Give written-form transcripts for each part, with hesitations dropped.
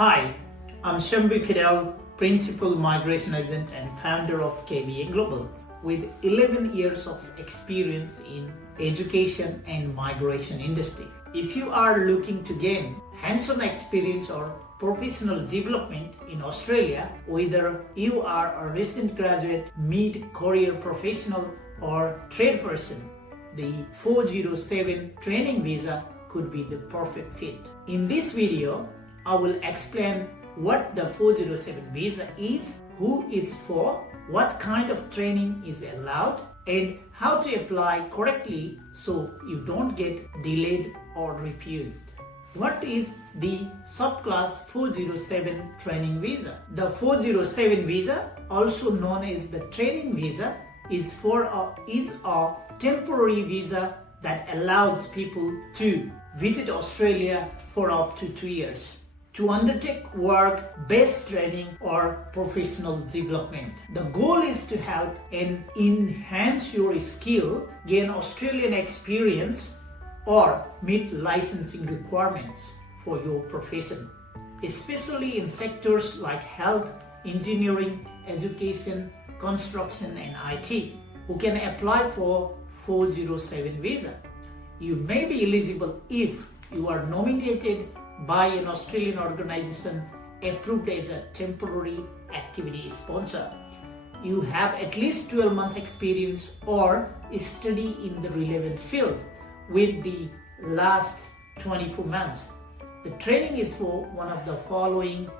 Hi, I'm Shambhu Kidal, Principal Migration Agent and founder of KVA Global, with 11 years of experience in education and migration industry. If you are looking to gain hands-on experience or professional development in Australia, whether you are a recent graduate, mid-career professional or trade person, the 407 training visa could be the perfect fit. In this video, I will explain what the 407 visa is, who it's for, what kind of training is allowed, and how to apply correctly so you don't get delayed or refused. What is the Subclass 407 training visa? The 407 visa, also known as the training visa, is a temporary visa that allows people to visit Australia for up to 2 years to undertake work-based training or professional development. The goal is to help and enhance your skill, gain Australian experience, or meet licensing requirements for your profession, especially in sectors like health, engineering, education, construction, and IT, who can apply for 407 visa. You may be eligible if you are nominated by an Australian organization approved as a temporary activity sponsor. You have at least 12 months experience or study in the relevant field with the last 24 months. The training is for one of the following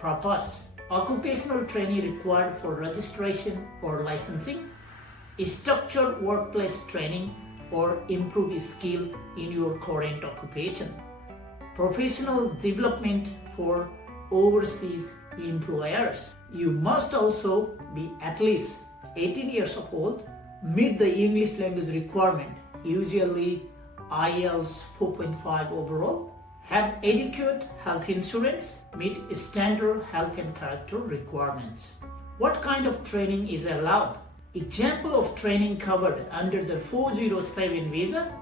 purposes: occupational training required for registration or licensing, structured workplace training or improve skill in your current occupation, professional development for overseas employers. You must also be at least 18 years old, meet the English language requirement, usually IELTS 4.5 overall, have adequate health insurance, meet standard health and character requirements. What kind of training is allowed? Example of training covered under the 407 visa: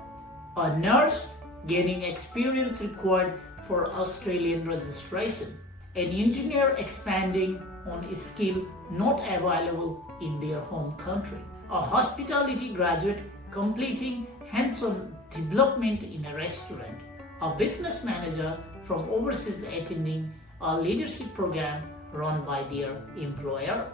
a nurse gaining experience required for Australian registration, an engineer expanding on a skill not available in their home country, a hospitality graduate completing hands-on development in a restaurant, a business manager from overseas attending a leadership program run by their employer.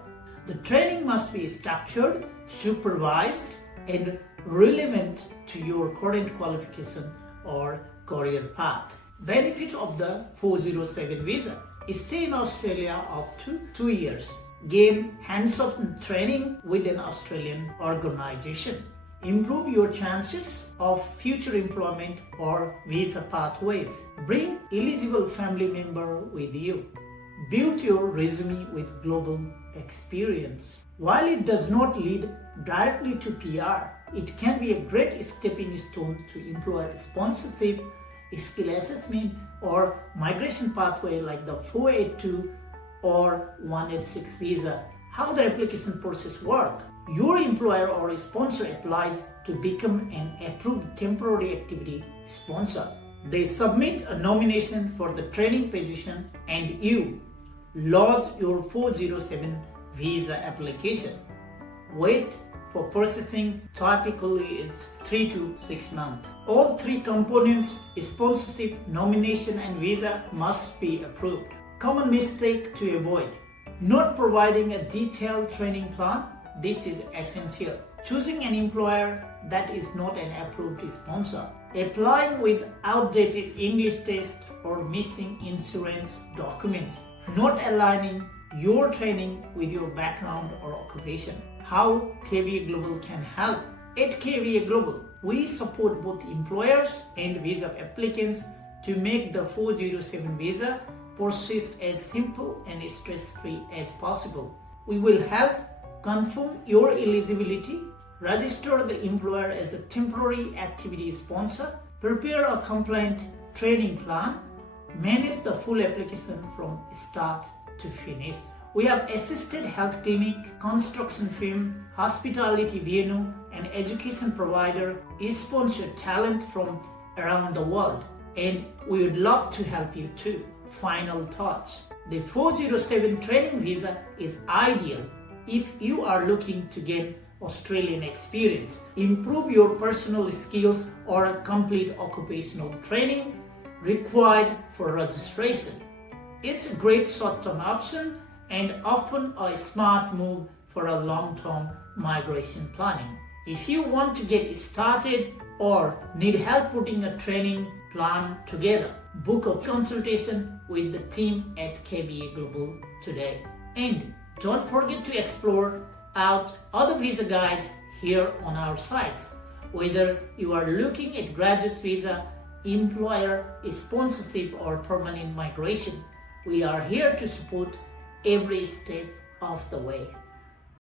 The training must be structured, supervised, and relevant to your current qualification or career path. Benefit of the 407 visa: stay in Australia up to 2 years, gain hands-on training with an Australian organization, improve your chances of future employment or visa pathways, bring eligible family member with you, build your resume with global experience. While it does not lead directly to PR, it can be a great stepping stone to employer sponsorship, skill assessment, or migration pathway like the 482 or 186 visa. How the application process works: your employer or sponsor applies to become an approved temporary activity sponsor. They submit a nomination for the training position and you lodge your 407 visa application. Wait for processing, typically it's 3 to 6 months. All three components, sponsorship, nomination, and visa, must be approved. Common mistake to avoid: not providing a detailed training plan. This is essential. Choosing an employer that is not an approved sponsor. Applying with outdated English test or missing insurance documents. Not aligning your training with your background or occupation. How KVA Global can help? At KVA Global, we support both employers and visa applicants to make the 407 visa process as simple and stress-free as possible. We will help confirm your eligibility, register the employer as a temporary activity sponsor, prepare a compliant training plan, manage the full application from start to finish. We have assisted health clinic, construction firm, hospitality venue, and education provider sponsor talent from around the world, and we would love to help you too. final touch. The 407 training visa is ideal if you are looking to gain Australian experience, improve your personal skills, or complete occupational training required for registration. It's a great short-term option and often a smart move for a long-term migration planning. If you want to get started or need help putting a training plan together, book a consultation with the team at KBA Global today. And don't forget to explore out other visa guides here on our sites. Whether you are looking at graduate visa, employer sponsorship, or permanent migration, we are here to support every step of the way.